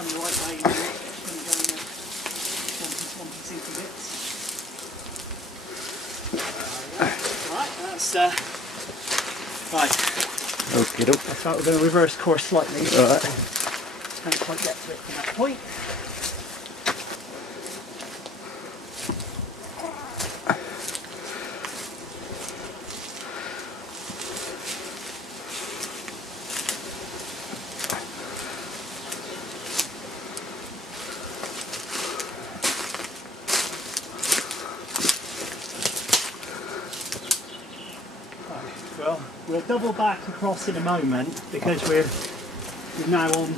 come the right way, and it's going to go in there. Swampy, sinky bits. Right, that's right. Okay, doke. I thought we were going to reverse course slightly. Right. Can't quite get to it from that point. Well, we'll double back across in a moment because we're now on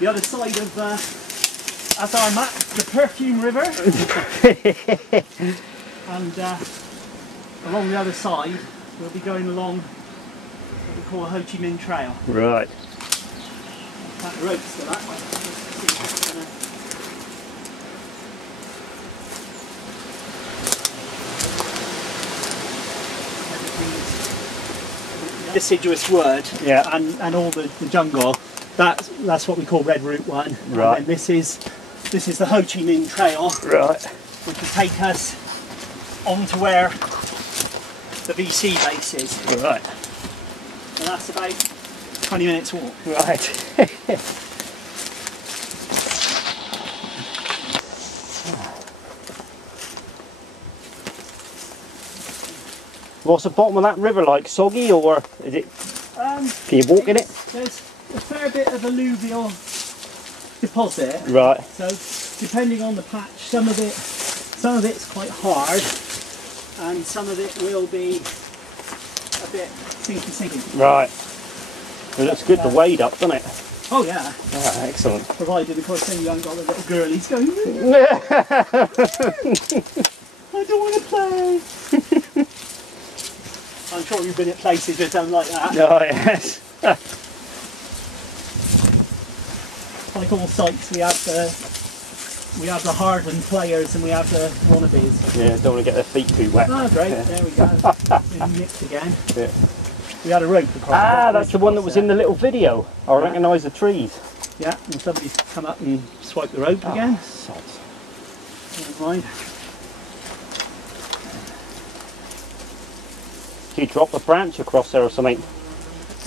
the other side of, as our map, the Perfume River. And along the other side, we'll be going along what we call a Ho Chi Minh Trail. Right. That rope's for that one. Deciduous wood, yeah, and all the jungle. That's what we call Red Route 1. Right. And this is the Ho Chi Minh Trail. Right. Which will take us on to where the VC base is. Right. And that's about 20 minutes walk. Right. What's the bottom of that river like? Soggy, or is it? Can you walk in it? There's a fair bit of alluvial deposit. Right. So depending on the patch, some of it's quite hard, and some of it will be a bit sinky. Right. It looks good to wade up, doesn't it? Oh yeah. Ah, excellent. Provided, of course, then you haven't got the little girlies going, I don't want to play. I'm sure you've been at places with them like that. Oh yes. Like all sites, we have the hardened players and we have the wannabes. Yeah, don't want to get their feet too wet. Oh great, yeah. There we go. Been nicked again. Yeah. We had a rope across. Ah, that's the one that was in the little video. I recognise the trees. Yeah, and somebody's come up and swiped the rope again. Sods. Never mind. Do you drop a branch across there or something?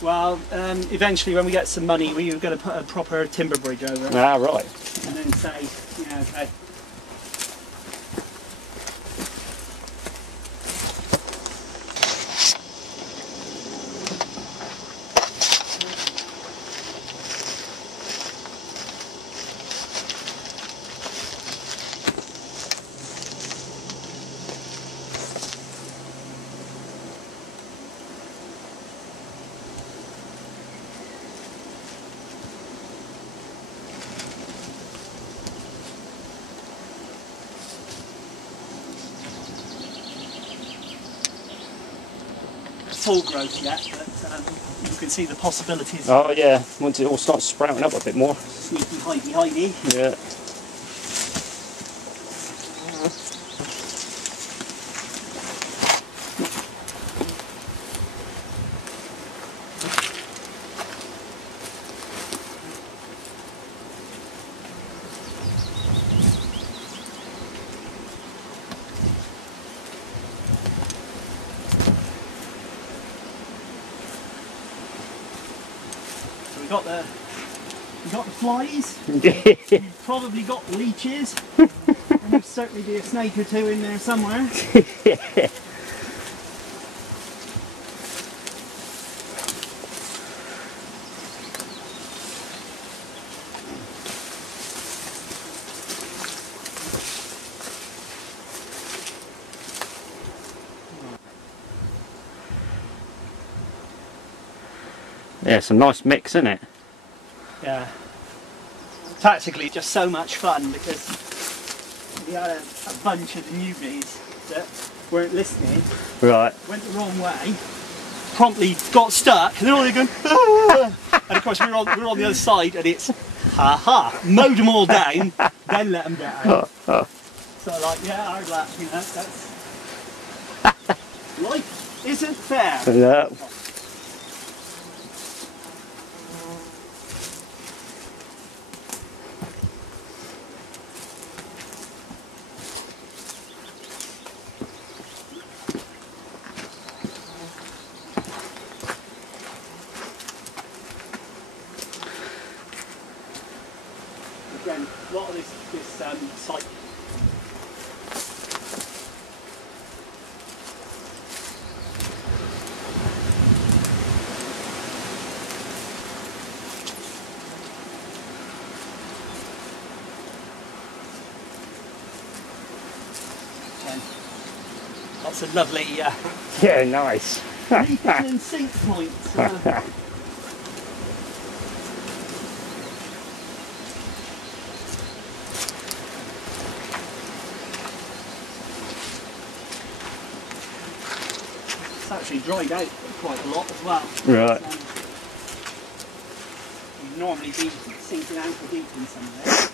Well, eventually when we get some money, we're going to put a proper timber bridge over it. Ah, right. And then say, yeah, okay. Full growth yet, but you can see the possibilities. Oh yeah, once it all starts sprouting up a bit more. Sneaky, hidey. Yeah. We got the flies. We've probably got leeches. And there'll certainly be a snake or two in there somewhere. Yeah, some nice mix, isn't it? Yeah. Tactically, just so much fun because we had a bunch of the newbies that weren't listening. Right. Went the wrong way. Promptly got stuck, and they're all going, ah! And of course we're on the other side, and it's ha ha, mowed them all down, then let them down. So like, yeah, hard luck, you know. That's life isn't fair. Yeah. site. Lots of lovely Yeah, nice. leakage and sink points. It's actually dried out quite a lot as well. Right. You'd normally be sinking ankle deep in some of this.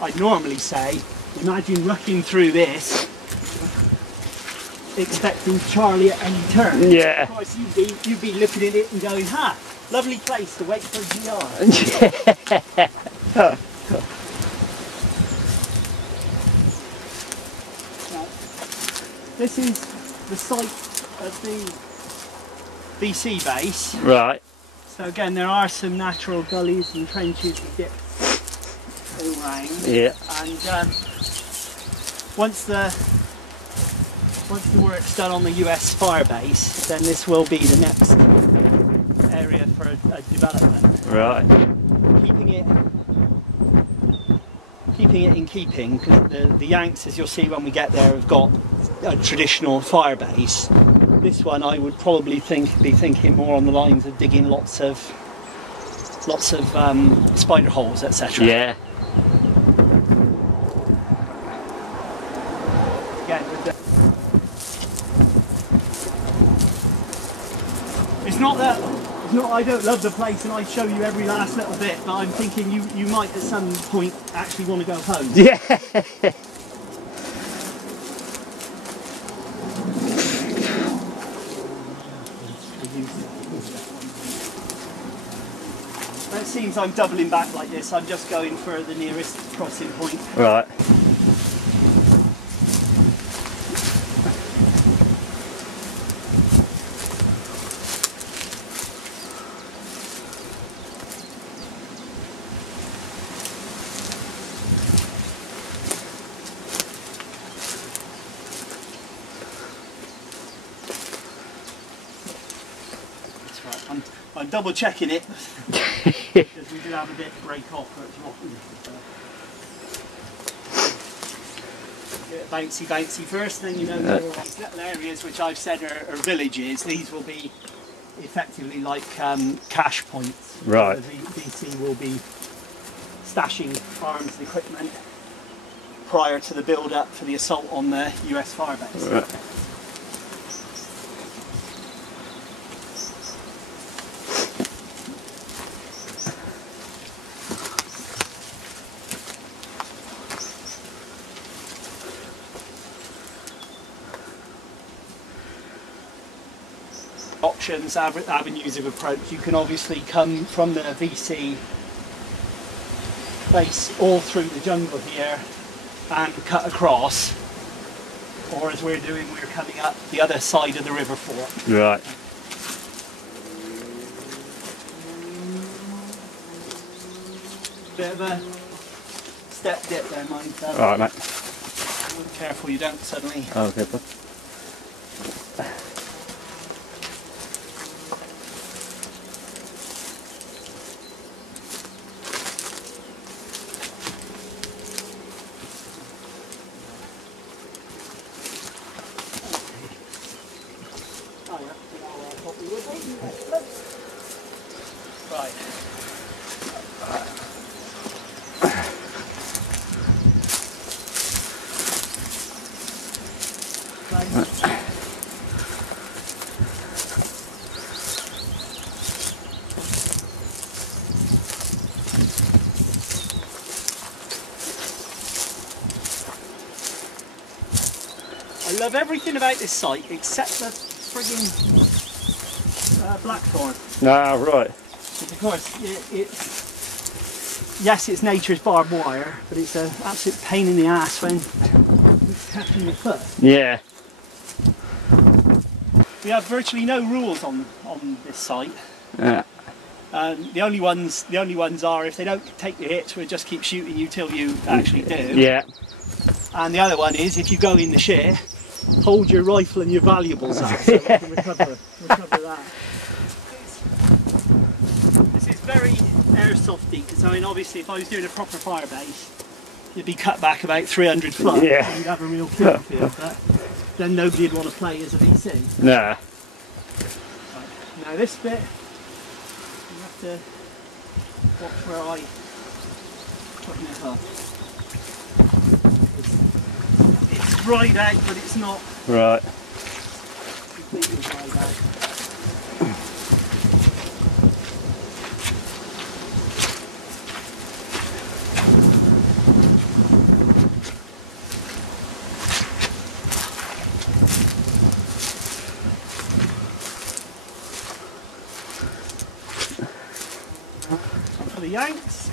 I'd normally say, imagine rucking through this, expecting Charlie at any turn. Yeah. Of course, you'd be looking at it and going, ha, lovely place to wait for GR. Now, this is the site of the BC base. Right. So again, there are some natural gullies and trenches and dips all round. Yeah. And once the work's done on the US fire base, then this will be the next area for a development. Right. Keeping it in keeping, because the Yanks, as you'll see when we get there, have got a traditional fire base. This one I would probably be thinking more on the lines of digging lots of spider holes, etc. Yeah. Again, it's not I don't love the place and I show you every last little bit, but I'm thinking you might at some point actually want to go home. Yeah. It seems I'm doubling back like this. I'm just going for the nearest crossing point. Right. I'm double checking it because we do have a bit of break off where it's rocking. Bouncy first, then you know these little areas which I've said are villages. These will be effectively like cache points. Right. So the BC will be stashing arms and equipment prior to the build-up for the assault on the US fire base. Right. Options, avenues of approach. You can obviously come from the VC base all through the jungle here and cut across, or as we're doing, we're coming up the other side of the river fork. Right. Bit of a step dip there, mind. Alright, mate. Be careful you don't suddenly. Okay, bud. Right. love everything about this site except the frigging blackthorn. Ah, right. Of course, yes, it's nature's barbed wire, but it's an absolute pain in the ass when it's catching your foot. Yeah. We have virtually no rules on this site. Yeah. The only ones are if they don't take your hits, we'll just keep shooting you till you actually do. Yeah. And the other one is if you go in the shit, hold your rifle and your valuables up so we can recover that. This is very airsofty because I mean obviously if I was doing a proper fire base, you'd be cut back about 300 foot. Yeah. And you'd have a real killing field, but then nobody'd want to play as a VC. Nah. Right. Now this bit. You have to watch where I put my hook. It's dried out, but it's not Right. completely dried out. For the Yanks,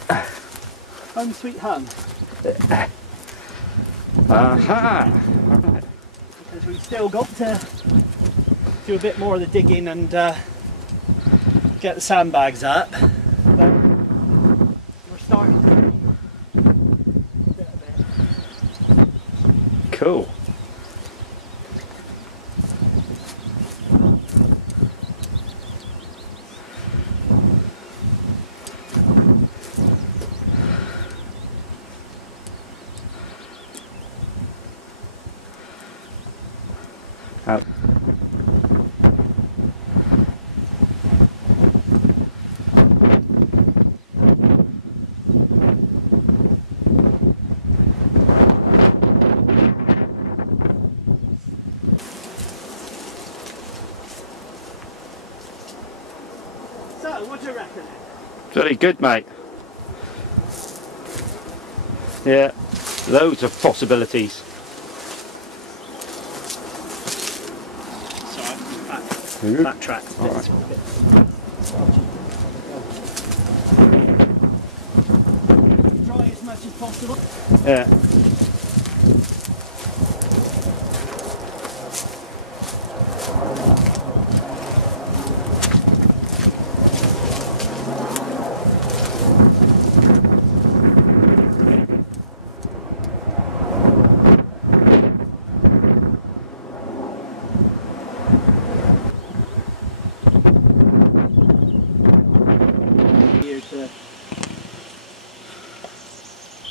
home sweet home. Aha! Right. Because we've still got to do a bit more of the digging and get the sandbags up. But we're starting to do a bit. Cool. Out. So, what do you reckon? Very good, mate. Yeah, loads of possibilities. Backtrack. All right. Dry as much as possible. Yeah.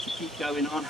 To keep going on.